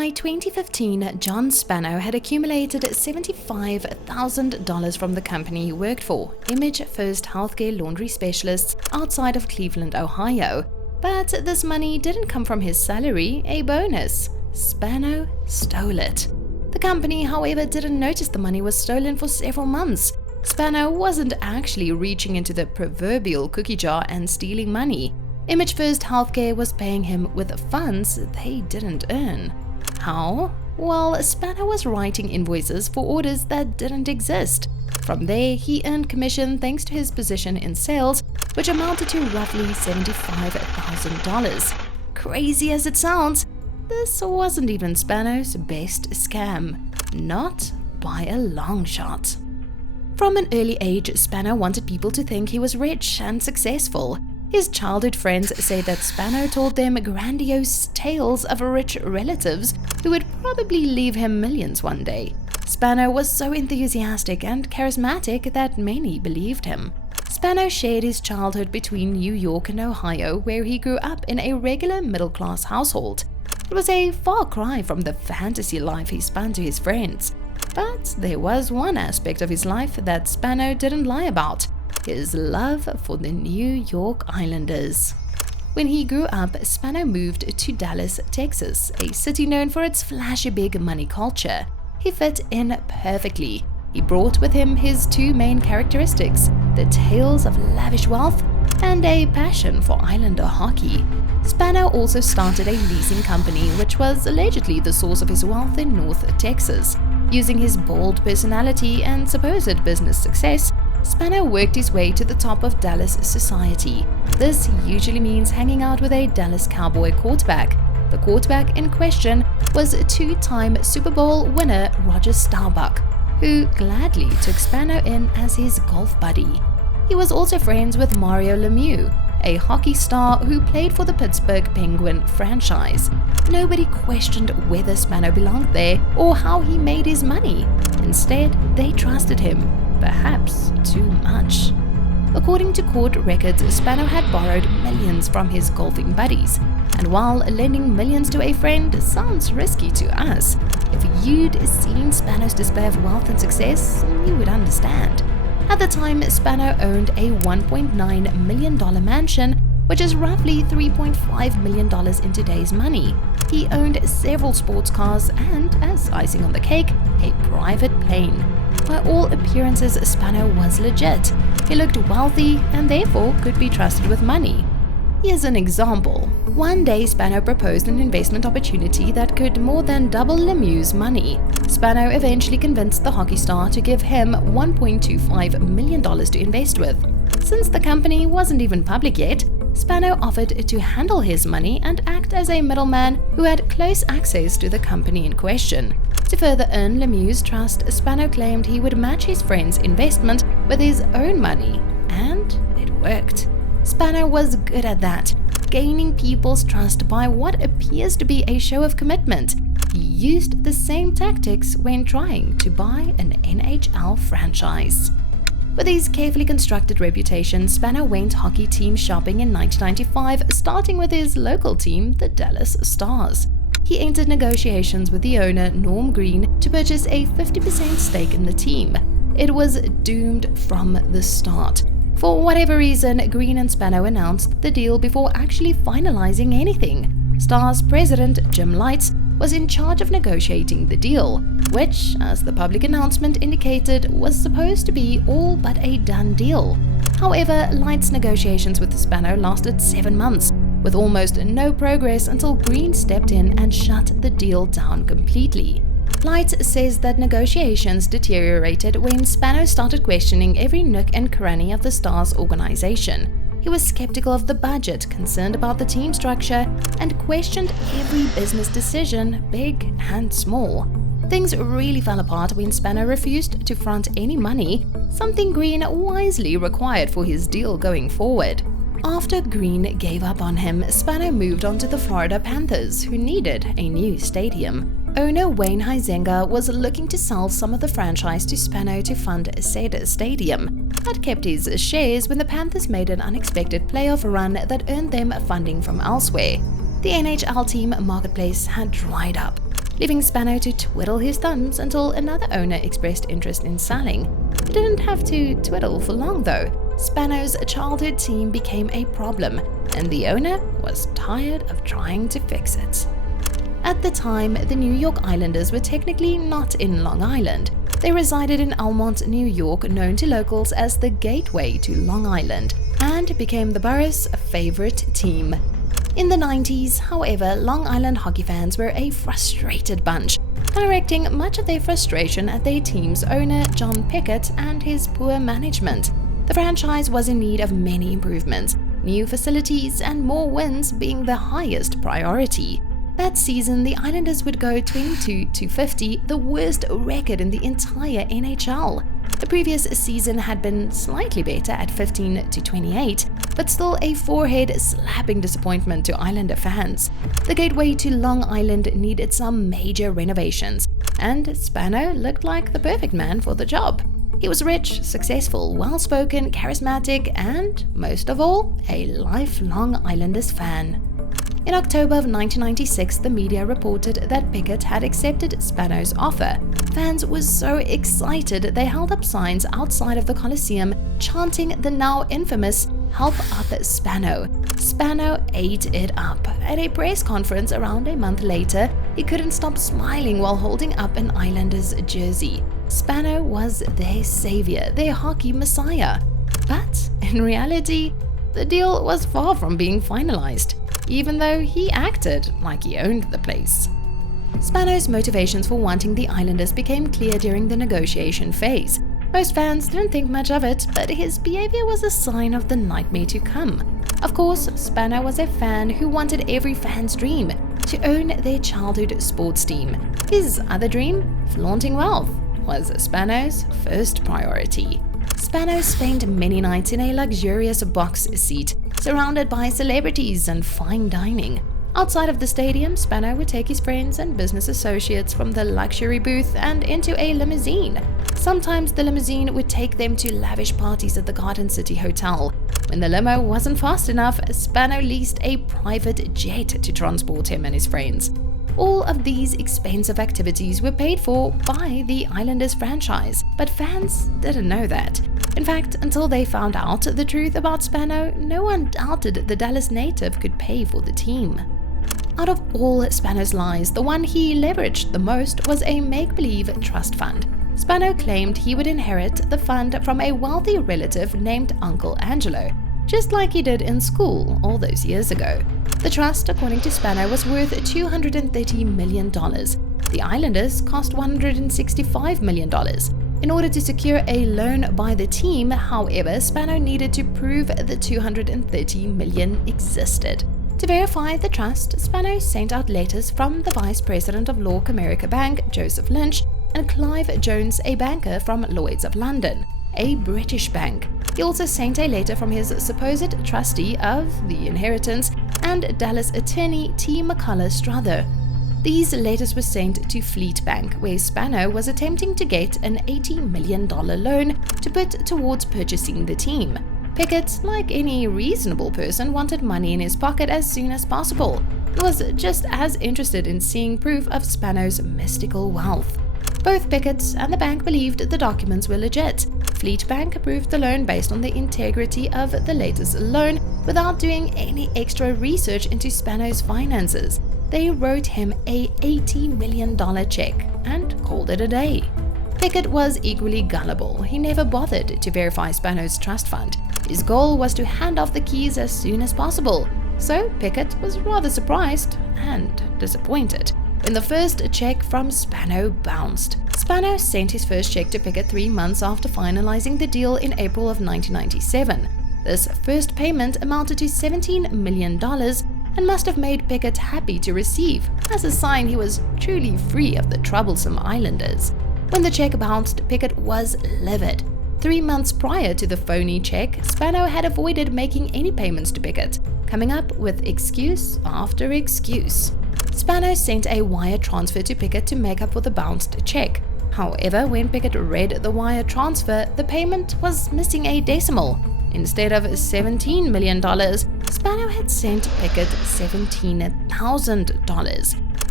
By 2015, John Spano had accumulated $75,000 from the company he worked for, Image First Healthcare Laundry Specialists, outside of Cleveland, Ohio. But this money didn't come from his salary, a bonus. Spano stole it. The company, however, didn't notice the money was stolen for several months. Spano wasn't actually reaching into the proverbial cookie jar and stealing money. Image First Healthcare was paying him with funds they didn't earn. How? Well, Spano was writing invoices for orders that didn't exist. From there, he earned commission thanks to his position in sales, which amounted to roughly $75,000. Crazy as it sounds, this wasn't even Spano's best scam. Not by a long shot. From an early age, Spano wanted people to think he was rich and successful. His childhood friends say that Spano told them grandiose tales of rich relatives who would probably leave him millions one day. Spano was so enthusiastic and charismatic that many believed him. Spano shared his childhood between New York and Ohio, where he grew up in a regular middle-class household. It was a far cry from the fantasy life he spun to his friends. But there was one aspect of his life that Spano didn't lie about: his love for the New York Islanders. When he grew up, Spano moved to Dallas, Texas, a city known for its flashy big money culture. He fit in perfectly. He brought with him his two main characteristics: the tales of lavish wealth and a passion for Islander hockey. Spano also started a leasing company, which was allegedly the source of his wealth in North Texas. Using his bold personality and supposed business success, Spano worked his way to the top of Dallas society. This usually means hanging out with a Dallas Cowboy quarterback. The quarterback in question was two-time Super Bowl winner Roger Staubach, who gladly took Spano in as his golf buddy. He was also friends with Mario Lemieux, a hockey star who played for the Pittsburgh Penguin franchise. Nobody questioned whether Spano belonged there or how he made his money. Instead, they trusted him. Perhaps too much. According to court records, Spano had borrowed millions from his golfing buddies. And while lending millions to a friend sounds risky to us, if you'd seen Spano's display of wealth and success, you would understand. At the time, Spano owned a $1.9 million mansion, which is roughly $3.5 million in today's money. He owned several sports cars and, as icing on the cake, a private plane. By all appearances, Spano was legit. He looked wealthy and therefore could be trusted with money. Here's an example. One day, Spano proposed an investment opportunity that could more than double Lemieux's money. Spano eventually convinced the hockey star to give him $1.25 million to invest with. Since the company wasn't even public yet, Spano offered to handle his money and act as a middleman who had close access to the company in question. To further earn Lemieux's trust, Spano claimed he would match his friend's investment with his own money, and it worked. Spano was good at that, gaining people's trust by what appears to be a show of commitment. He used the same tactics when trying to buy an NHL franchise. With his carefully constructed reputation, Spano went hockey team shopping in 1995, starting with his local team, the Dallas Stars. He entered negotiations with the owner, Norm Green, to purchase a 50% stake in the team. It was doomed from the start. For whatever reason, Green and Spano announced the deal before actually finalizing anything. Stars president Jim Lights was in charge of negotiating the deal, which, as the public announcement indicated, was supposed to be all but a done deal. However, Lights' negotiations with Spano lasted 7 months, with almost no progress until Green stepped in and shut the deal down completely. Lights says that negotiations deteriorated when Spano started questioning every nook and cranny of the Stars organization. He was skeptical of the budget, concerned about the team structure, and questioned every business decision, big and small. Things really fell apart when Spano refused to front any money, something Green wisely required for his deal going forward. After Green gave up on him, Spano moved on to the Florida Panthers, who needed a new stadium. Owner Wayne Huizenga was looking to sell some of the franchise to Spano to fund said stadium, but kept his shares when the Panthers made an unexpected playoff run that earned them funding from elsewhere. The NHL team marketplace had dried up, leaving Spano to twiddle his thumbs until another owner expressed interest in selling. He didn't have to twiddle for long though. Spano's childhood team became a problem, and the owner was tired of trying to fix it. At the time, the New York Islanders were technically not in Long Island. They resided in Almont, New York, known to locals as the gateway to Long Island, and became the borough's favorite team. In the 90s, however, Long Island hockey fans were a frustrated bunch, directing much of their frustration at their team's owner, John Pickett, and his poor management. The franchise was in need of many improvements, new facilities, and more wins being the highest priority. That season, the Islanders would go 22-50, the worst record in the entire NHL. The previous season had been slightly better at 15-28, but still a forehead-slapping disappointment to Islander fans. The gateway to Long Island needed some major renovations, and Spano looked like the perfect man for the job. He was rich, successful, well-spoken, charismatic, and, most of all, a lifelong Islanders fan. In October of 1996, the media reported that Pickett had accepted Spano's offer. Fans were so excited they held up signs outside of the Coliseum chanting the now infamous "Help up Spano." Spano ate it up. At a press conference around a month later, he couldn't stop smiling while holding up an Islanders jersey. Spano was their savior, their hockey messiah. But in reality, the deal was far from being finalized, even though he acted like he owned the place. Spano's motivations for wanting the Islanders became clear during the negotiation phase. Most fans didn't think much of it, but his behavior was a sign of the nightmare to come. Of course, Spano was a fan who wanted every fan's dream, to own their childhood sports team. His other dream, flaunting wealth, was Spano's first priority. Spano spent many nights in a luxurious box seat, surrounded by celebrities and fine dining. Outside of the stadium, Spano would take his friends and business associates from the luxury booth and into a limousine. Sometimes the limousine would take them to lavish parties at the Garden City Hotel. When the limo wasn't fast enough, Spano leased a private jet to transport him and his friends. All of these expensive activities were paid for by the Islanders franchise, but fans didn't know that. In fact, until they found out the truth about Spano, no one doubted the Dallas native could pay for the team. Out of all Spano's lies, the one he leveraged the most was a make-believe trust fund. Spano claimed he would inherit the fund from a wealthy relative named Uncle Angelo, just like he did in school all those years ago. The trust, according to Spano, was worth $230 million. The Islanders cost $165 million. In order to secure a loan by the team, however, Spano needed to prove the $230 million existed. To verify the trust, Spano sent out letters from the Vice President of Law Comerica Bank, Joseph Lynch, and Clive Jones, a banker from Lloyd's of London, a British bank. He also sent a letter from his supposed trustee of the inheritance and Dallas attorney T. McCullough Strother. These letters were sent to Fleet Bank, where Spano was attempting to get an $80 million loan to put towards purchasing the team. Pickett, like any reasonable person, wanted money in his pocket as soon as possible and was just as interested in seeing proof of Spano's mystical wealth. Both Pickett and the bank believed the documents were legit. Fleet Bank approved the loan based on the integrity of the latest loan without doing any extra research into Spano's finances. They wrote him a $80 million check and called it a day. Pickett was equally gullible. He never bothered to verify Spano's trust fund. His goal was to hand off the keys as soon as possible. So Pickett was rather surprised and disappointed when the first check from Spano bounced. Spano sent his first check to Pickett 3 months after finalizing the deal in April of 1997. This first payment amounted to $17 million and must have made Pickett happy to receive, as a sign he was truly free of the troublesome Islanders. When the check bounced, Pickett was livid. 3 months prior to the phony check, Spano had avoided making any payments to Pickett, coming up with excuse after excuse. Spano sent a wire transfer to Pickett to make up for the bounced check. However, when Pickett read the wire transfer, the payment was missing a decimal. Instead of $17 million, Spano had sent Pickett $17,000.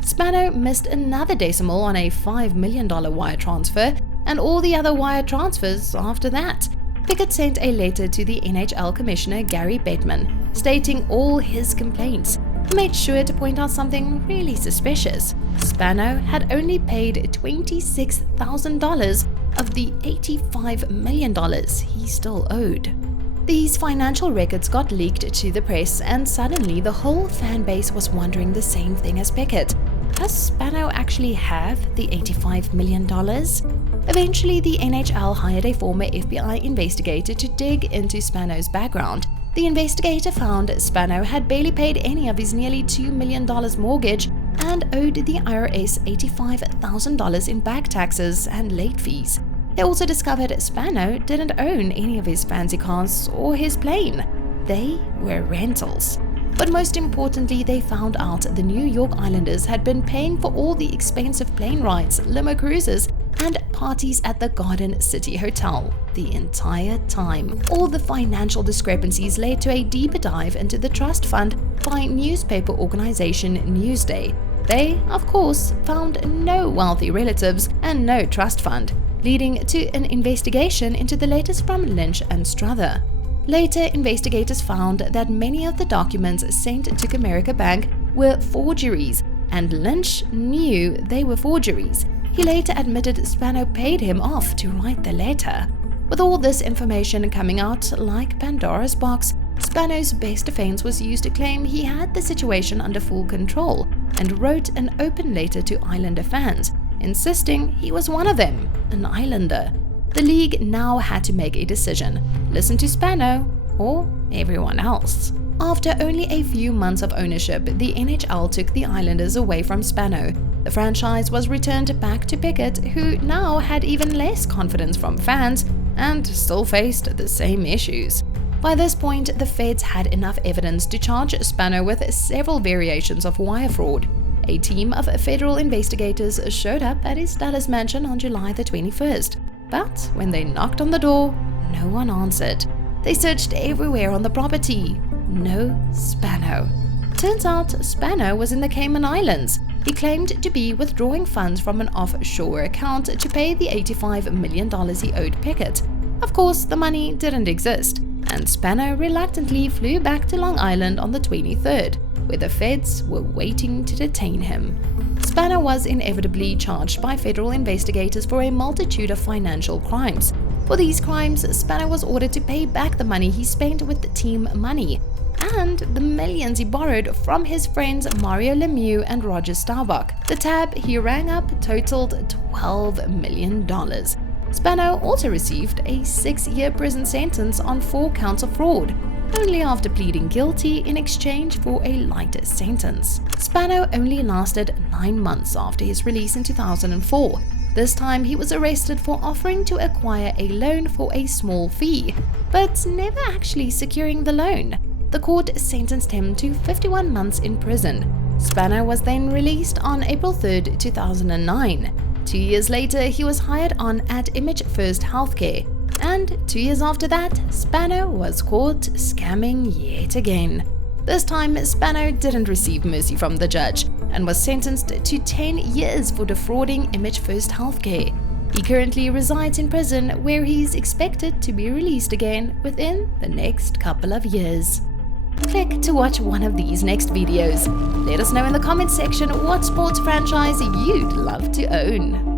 Spano missed another decimal on a $5 million wire transfer and all the other wire transfers after that. Pickett sent a letter to the NHL Commissioner Gary Bettman, stating all his complaints. He made sure to point out something really suspicious. Spano had only paid $26,000 of the $85 million he still owed. These financial records got leaked to the press, and suddenly the whole fan base was wondering the same thing as Pickett. Does Spano actually have the $85 million? Eventually, the NHL hired a former FBI investigator to dig into Spano's background. The investigator found Spano had barely paid any of his nearly $2 million mortgage and owed the IRS $85,000 in back taxes and late fees. They also discovered Spano didn't own any of his fancy cars or his plane. They were rentals. But most importantly, they found out the New York Islanders had been paying for all the expensive plane rides, limo cruises, and parties at the Garden City Hotel the entire time. All the financial discrepancies led to a deeper dive into the trust fund by newspaper organization Newsday. They, of course, found no wealthy relatives and no trust fund, leading to an investigation into the letters from Lynch and Strother. Later, investigators found that many of the documents sent to Comerica Bank were forgeries, and Lynch knew they were forgeries. He later admitted Spano paid him off to write the letter. With all this information coming out like Pandora's box, Spano's best defense was used to claim he had the situation under full control and wrote an open letter to Islander fans, insisting he was one of them, an Islander. The league now had to make a decision: listen to Spano or everyone else. After only a few months of ownership, the NHL took the Islanders away from Spano. The franchise was returned back to Pickett, who now had even less confidence from fans and still faced the same issues. By this point, the feds had enough evidence to charge Spano with several variations of wire fraud. A team of federal investigators showed up at his Dallas mansion on July the 21st. But when they knocked on the door, no one answered. They searched everywhere on the property. No Spano. Turns out Spano was in the Cayman Islands. He claimed to be withdrawing funds from an offshore account to pay the $85 million he owed Pickett. Of course, the money didn't exist, and Spano reluctantly flew back to Long Island on the 23rd, where the feds were waiting to detain him. Spano was inevitably charged by federal investigators for a multitude of financial crimes. For these crimes, Spano was ordered to pay back the money he spent with the team money and the millions he borrowed from his friends Mario Lemieux and Roger Staubach. The tab he rang up totaled $12 million. Spano also received a 6-year prison sentence on 4 counts of fraud, only after pleading guilty in exchange for a lighter sentence. Spano only lasted 9 months after his release in 2004. This time he was arrested for offering to acquire a loan for a small fee, but never actually securing the loan. The court sentenced him to 51 months in prison. Spano was then released on April 3, 2009. 2 years later, he was hired on at Image First Healthcare. And 2 years after that, Spano was caught scamming yet again. This time, Spano didn't receive mercy from the judge and was sentenced to 10 years for defrauding Image First Healthcare. He currently resides in prison, where he's expected to be released again within the next couple of years. Click to watch one of these next videos. Let us know in the comments section what sports franchise you'd love to own.